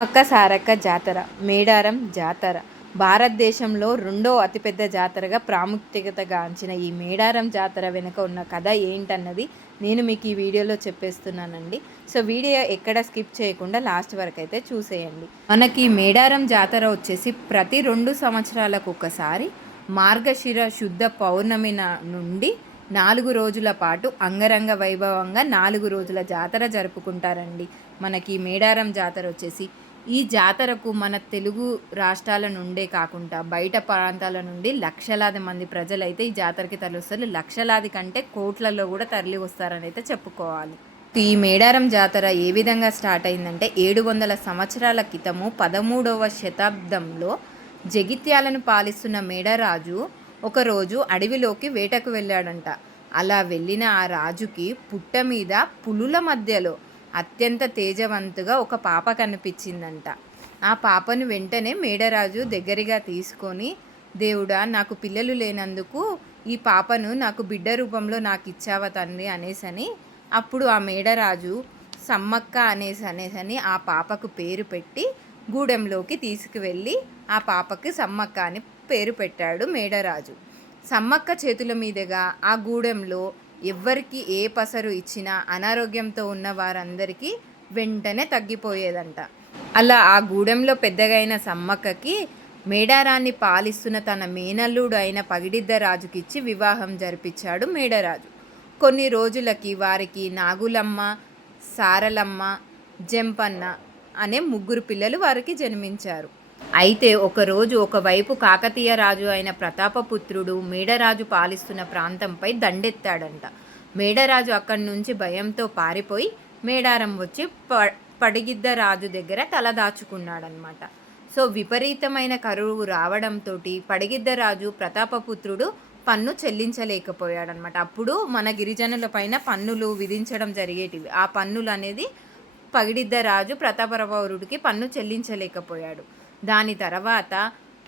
సమ్మక్క సారక్క జాతర మేడారం జాతర భారతదేశంలో రెండో అతిపెద్ద జాతరగా ప్రాముఖ్యతగాంచిన ఈ మేడారం జాతర వెనుక ఉన్న కథ ఏంటన్నది నేను మీకు ఈ వీడియోలో చెప్పేస్తున్నానండి. సో వీడియో ఎక్కడ స్కిప్ చేయకుండా లాస్ట్ వరకు అయితే చూసేయండి. మనకి మేడారం జాతర వచ్చేసి ప్రతి 2 సంవత్సరాలకు ఒకసారి మార్గశిర శుద్ధ పౌర్ణమి నుండి 4 రోజుల పాటు అంగరంగ వైభవంగా 4 రోజుల జాతర జరుపుకుంటారండి. మనకి మేడారం జాతర వచ్చేసి ఈ జాతరకు మన తెలుగు రాష్ట్రాల నుండే కాకుండా బయట ప్రాంతాల నుండి లక్షలాది మంది ప్రజలైతే ఈ జాతరకి తరలిస్తారు. లక్షలాది కంటే కోట్లలో కూడా తరలి వస్తారని అయితే చెప్పుకోవాలి. ఈ మేడారం జాతర ఏ విధంగా స్టార్ట్ అయిందంటే 700 సంవత్సరాల క్రితము 13వ శతాబ్దంలో జగిత్యాలను పాలిస్తున్న మేడరాజు ఒకరోజు అడవిలోకి వేటకు వెళ్ళాడంట. అలా వెళ్ళిన ఆ రాజుకి పుట్ట మీద పులుల మధ్యలో అత్యంత తేజవంతుగా ఒక పాప కనిపించిందంట. ఆ పాపను వెంటనే మేడరాజు దగ్గరగా తీసుకొని, దేవుడా నాకు పిల్లలు లేనందుకు ఈ పాపను నాకు బిడ్డ రూపంలో నాకు ఇచ్చావా తండ్రి అనేసని అప్పుడు ఆ మేడరాజు సమ్మక్క అనేసని ఆ పాపకు పేరు పెట్టి గూడెంలోకి తీసుకువెళ్ళి ఆ పాపకి సమ్మక్క అని పేరు పెట్టాడు మేడరాజు. సమ్మక్క చేతుల మీదుగా ఆ గూడెంలో ఎవ్వరికి ఏ పసరు ఇచ్చినా అనారోగ్యంతో ఉన్న వారందరికీ వెంటనే తగ్గిపోయేదంట. అలా ఆ గూడెంలో పెద్దగైన సమ్మక్కకి మేడారాన్ని పాలిస్తున్న తన మేనల్లుడు అయిన పగిడిద్ద రాజుకిచ్చి వివాహం జరిపించాడు మేడరాజు. కొన్ని రోజులకి వారికి నాగులమ్మ, సారలమ్మ, జంపన్న అనే 3 పిల్లలు వారికి జన్మించారు. అయితే ఒకరోజు ఒకవైపు కాకతీయ రాజు అయిన ప్రతాపపుత్రుడు మేడరాజు పాలిస్తున్న ప్రాంతంపై దండెత్తాడంట. మేడరాజు అక్కడి నుంచి భయంతో పారిపోయి మేడారం వచ్చి పడిగిద్ద రాజు దగ్గర తలదాచుకున్నాడనమాట. సో విపరీతమైన కరువు రావడంతో పడిగిద్ద రాజు ప్రతాపపుత్రుడు పన్ను చెల్లించలేకపోయాడనమాట. అప్పుడు మన గిరిజనుల పైన పన్నులు విధించడం జరిగేటివి. ఆ పన్నులు అనేది పగిడిద్ద రాజు ప్రతాపపౌరుడికి పన్ను చెల్లించలేకపోయాడు. దాని తర్వాత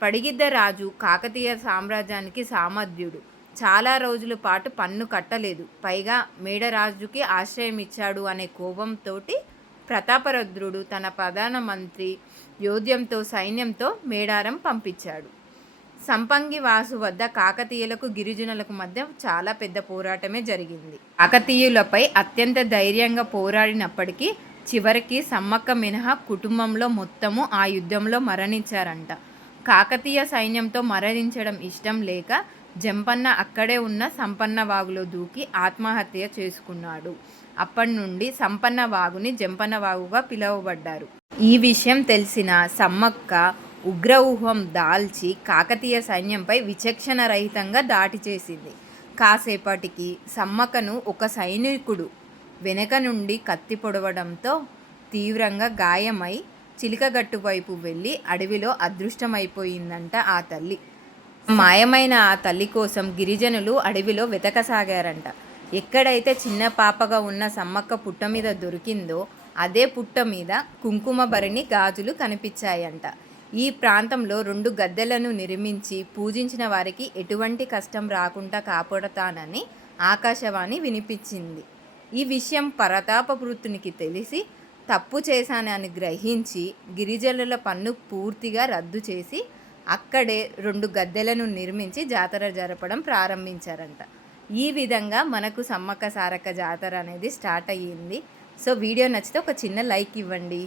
పడిగిద్ద రాజు కాకతీయ సామ్రాజ్యానికి సామర్థ్యుడు. చాలా రోజుల పాటు పన్ను కట్టలేదు. పైగా మేడరాజుకి ఆశ్రయం ఇచ్చాడు అనే కోపంతో ప్రతాపరుద్రుడు తన ప్రధానమంత్రి యోధ్యంతో సైన్యంతో మేడారం పంపించాడు. సంపంగి వాసు వద్ద కాకతీయులకు గిరిజనులకు మధ్య చాలా పెద్ద పోరాటమే జరిగింది. కాకతీయులపై అత్యంత ధైర్యంగా పోరాడినప్పటికీ చివరికి సమ్మక్క మినహా కుటుంబంలో మొత్తము ఆ యుద్ధంలో మరణించారంట. కాకతీయ సైన్యంతో మరణించడం ఇష్టం లేక జంపన్న అక్కడే ఉన్న సంపన్న వాగులో దూకి ఆత్మహత్య చేసుకున్నాడు. అప్పటి నుండి సంపన్న వాగుని జంపన్న వాగుగా పిలువబడ్డారు. ఈ విషయం తెలిసిన సమ్మక్క ఉగ్రవ్యూహం దాల్చి కాకతీయ సైన్యంపై విచక్షణ రహితంగా దాడి చేసింది. కాసేపటికి సమ్మక్కను ఒక సైనికుడు వెనక నుండి కత్తి పొడవడంతో తీవ్రంగా గాయమై చిలికగట్టు వైపు వెళ్ళి అడవిలో అదృష్టమైపోయిందంట ఆ తల్లి. మాయమైన ఆ తల్లి కోసం గిరిజనులు అడవిలో వెతకసాగారంట. ఎక్కడైతే చిన్న పాపగా ఉన్న సమ్మక్క పుట్ట మీద దొరికిందో అదే పుట్ట మీద కుంకుమ భరణి గాజులు కనిపించాయంట. ఈ ప్రాంతంలో 2 గద్దెలను నిర్మించి పూజించిన వారికి ఎటువంటి కష్టం రాకుండా కాపాడుతానని ఆకాశవాణి వినిపించింది. ఈ విషయం ప్రతాపపుత్రునికి తెలిసి తప్పు చేశానని గ్రహించి గిరిజనుల పన్ను పూర్తిగా రద్దు చేసి అక్కడే 2 గద్దెలను నిర్మించి జాతర జరపడం ప్రారంభించారంట. ఈ విధంగా మనకు సమ్మక్క సారక్క జాతర అనేది స్టార్ట్ అయ్యింది. సో వీడియో నచ్చితే ఒక చిన్న లైక్ ఇవ్వండి.